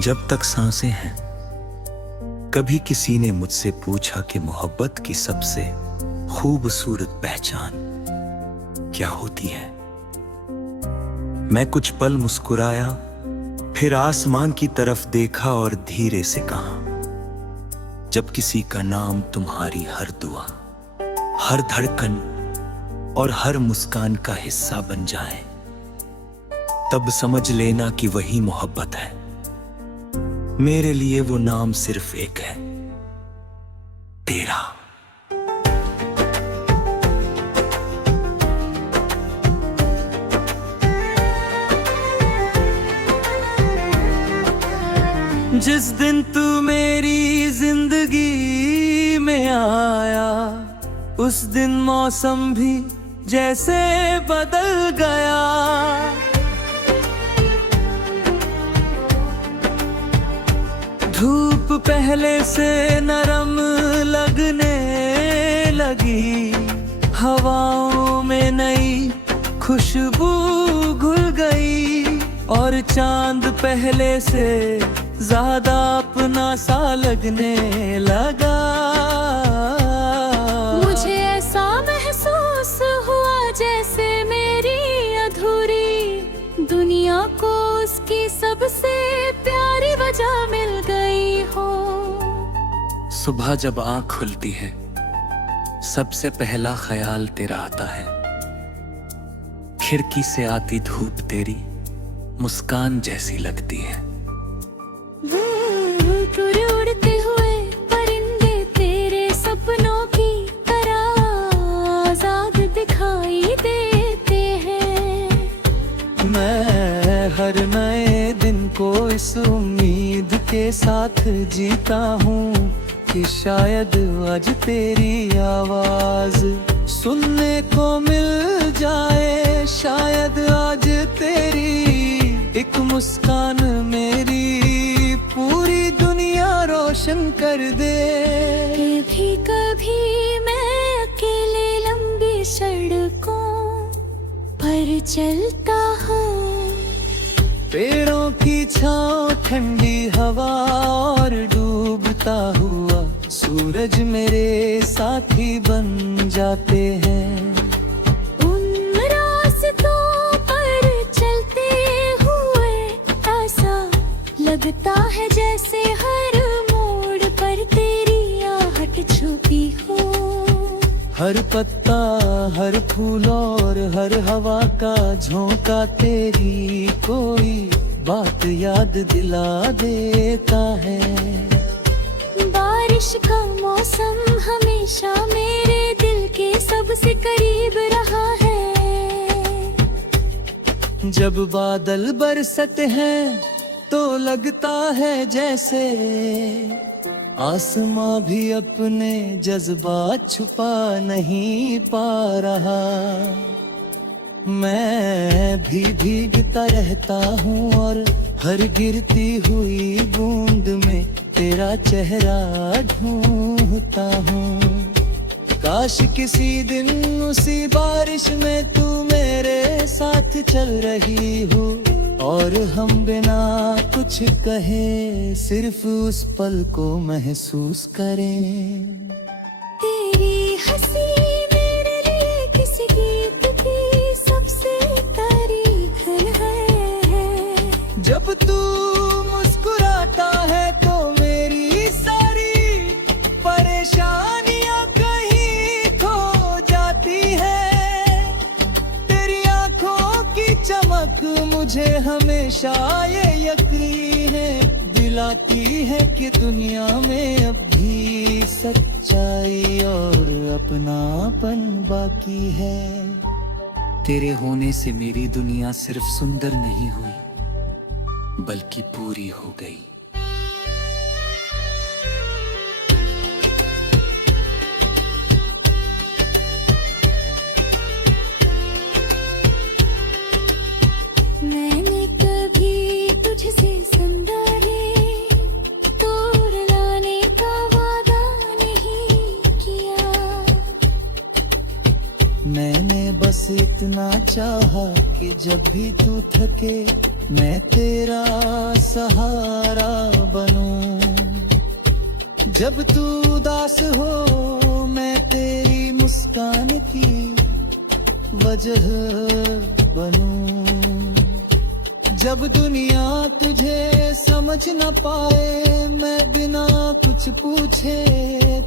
जब तक सांसें हैं, कभी किसी ने मुझसे पूछा कि मोहब्बत की सबसे खूबसूरत पहचान क्या होती है। मैं कुछ पल मुस्कुराया, फिर आसमान की तरफ देखा और धीरे से कहा, जब किसी का नाम तुम्हारी हर दुआ, हर धड़कन और हर मुस्कान का हिस्सा बन जाए, तब समझ लेना कि वही मोहब्बत है। मेरे लिए वो नाम सिर्फ एक है, तेरा। जिस दिन तू मेरी जिंदगी में आया, उस दिन मौसम भी जैसे बदल गया। धूप पहले से नरम लगने लगी, हवाओं में नई खुशबू घुल गई, और चांद पहले से ज्यादा अपना सा लगने लगा। मुझे ऐसा महसूस हुआ जैसे मेरी अधूरी दुनिया को उसकी सबसे प्यारी वजह मिल गई हो। सुबह जब आँख खुलती है, सबसे पहला ख्याल तेरा आता है। खिड़की से आती धूप तेरी मुस्कान जैसी लगती है। उड़ते हुए परिंदे तेरे सपनों की तरह आजाद दिखाई देते हैं। मैं हर नए दिन को इस उम्मीद के साथ जीता हूँ कि शायद आज तेरी आवाज सुनने को मिल जाए। शायद आज तेरी एक मुस्कान मेरी पूरी दुनिया रोशन कर दे। कभी कभी मैं अकेले लंबी सड़कों पर चलता हूँ, पेड़ों की छाँव, ठंडी हवा और डूबता हुआ सूरज मेरे साथी बन जाते हैं। उन रास्तों पर चलते हुए ऐसा लगता है जैसे हर मोड़ पर तेरी आहट छुपी हो। हर पत्ता, हर फूल और हर हवा का झोंका तेरी कोई बात याद दिला देता है। बारिश का मौसम हमेशा मेरे दिल के सबसे करीब रहा है। जब बादल बरसते हैं तो लगता है जैसे आसमां भी अपने जज्बात छुपा नहीं पा रहा। मैं भी भीगता रहता हूँ और हर गिरती हुई बूंद में तेरा चेहरा ढूंढता हूँ। काश किसी दिन उसी बारिश में तू मेरे साथ चल रही हो, और हम बिना कुछ कहे सिर्फ उस पल को महसूस करें। तेरी हंसी मेरे लिए किसी गीत की सबसे तारीफ है। जब तू मुस्कुराता है तो मेरी सारी परेशानियां कहीं खो जाती है। तेरी आंखों की चमक मुझे हमेशा ये यकीन दिलाती है कि दुनिया में अब भी सच्चाई और अपनापन बाकी है। तेरे होने से मेरी दुनिया सिर्फ सुंदर नहीं हुई, बल्कि पूरी हो गई। मैंने कभी तुझसे संदारे तोड़ लाने का वादा नहीं किया। मैंने बस इतना चाहा कि जब भी तू थके मैं तेरा सहारा बनूं। जब तू उदास हो मैं तेरी मुस्कान की वजह बनूं। जब दुनिया तुझे समझ न पाए मैं बिना कुछ पूछे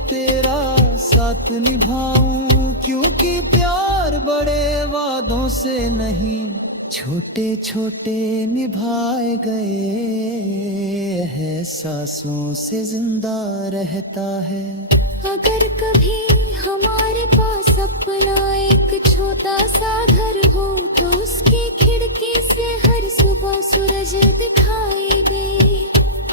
तेरा साथ निभाऊं। क्योंकि प्यार बड़े वादों से नहीं छोटे छोटे निभाए गए एहसासों से जिंदा रहता है। अगर कभी हमारे पास अपना एक छोटा सा घर हो तो उसकी खिड़की से हर सुबह सूरज दिखाई दे।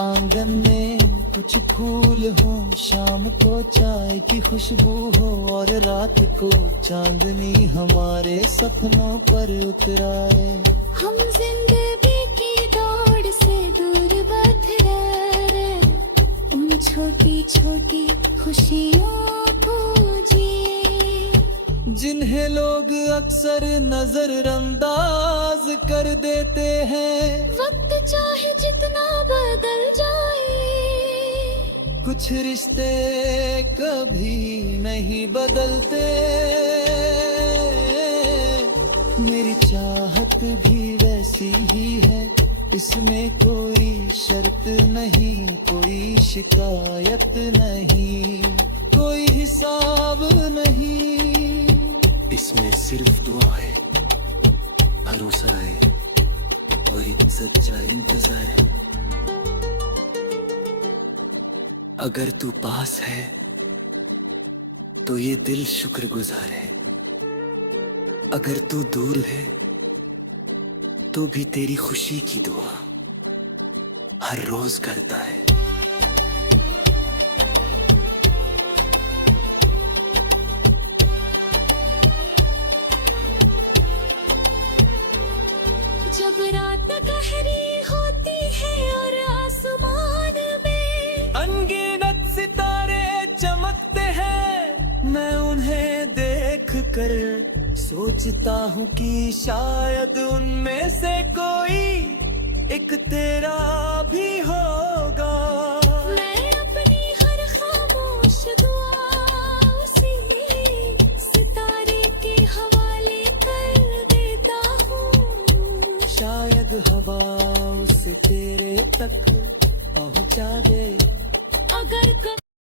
आंगन में कुछ फूल हो, शाम को चाय की खुशबू हो और रात को चांदनी हमारे सपनों पर उतराए। हम जिंदगी की दौड़ से दूर बैठे रहे, उन छोटी छोटी खुशियों को जिए जिन्हें लोग अक्सर नजरअंदाज कर देते हैं। वक्त चाहे जितना बदल जाए कुछ रिश्ते कभी नहीं बदलते। मेरी चाहत भी वैसी ही है, इसमें कोई शर्त नहीं, कोई शिकायत नहीं, कोई हिसाब नहीं। इसमें सिर्फ दुआ है, भरोसा है और एक सच्चा इंतजार है। अगर तू पास है तो ये दिल शुक्रगुजार है, अगर तू दूर है तो भी तेरी खुशी की दुआ हर रोज करता है। जब रात गहरी होती है और आसमान में अनगिनत सितारे चमकते हैं, मैं उन्हें देख कर सोचता हूँ कि शायद उनमें से कोई एक तेरा भी होगा। मैं अपनी हर खामोश दुआ उसी सितारे के हवाले कर देता हूँ। शायद हवा उसे तेरे तक पहुँचा दे।